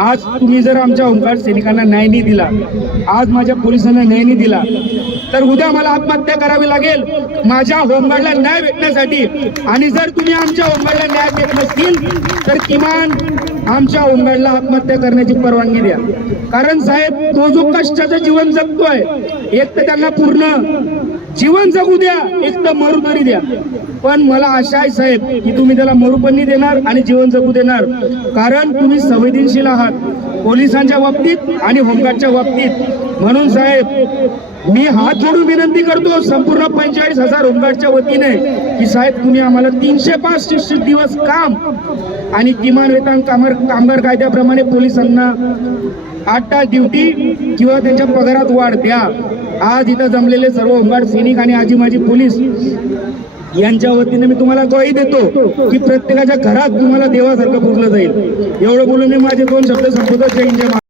आज तुम्ही जर आमच्या होमगार्ड सैनिकांना न्याय नाही दिला आज माझ्या पोलिसांना न्याय नाही दिला तर उद्या मला आत्महत्या करावी लागेल. माझ्या होमगार्डला न्याय भेटण्यासाठी. आणि जर तुम्ही आमच्या होमगार्डला न्याय देत नसतील तर किमान आमच्या होमगार्डला आत्महत्या करण्याची परवानगी द्या. कारण साहेब तो जो कष्टाचं जीवन जगतोय एक तर त्यांना पूर्ण जीवन जगू द्या एक तर मरू तरी द्या. पण मला आशा आहे साहेब की तुम्ही त्याला मरुपणी देणार आणि जीवन जगू देणार. कारण तुम्ही संवेदनशील आहात पोलिसांच्या बाबतीत आणि होमगार्डच्या बाबतीत. म्हणून साहेब मी हात जोडून विनंती करतो संपूर्ण पंचेचाळीस हजार होमगार्डच्या वतीने की साहेब तुम्ही आम्हाला तीनशे पासष्ट दिवस काम आणि किमान वेतन कामगार कामगार कायद्याप्रमाणे पोलिसांना आठ तास ड्युटी किंवा त्यांच्या पगारात वाढ द्या. आज इथं जमलेले सर्व होमगार्ड सैनिक आणि आजी माजी पोलीस यांच्या वतीने मी तुम्हाला ग्वाही देतो की प्रत्येकाच्या घरात तुम्हाला देवासारखं पुजलं जाईल. एवढं बोलून मी माझे दोन शब्द संपवतो. जय हिंद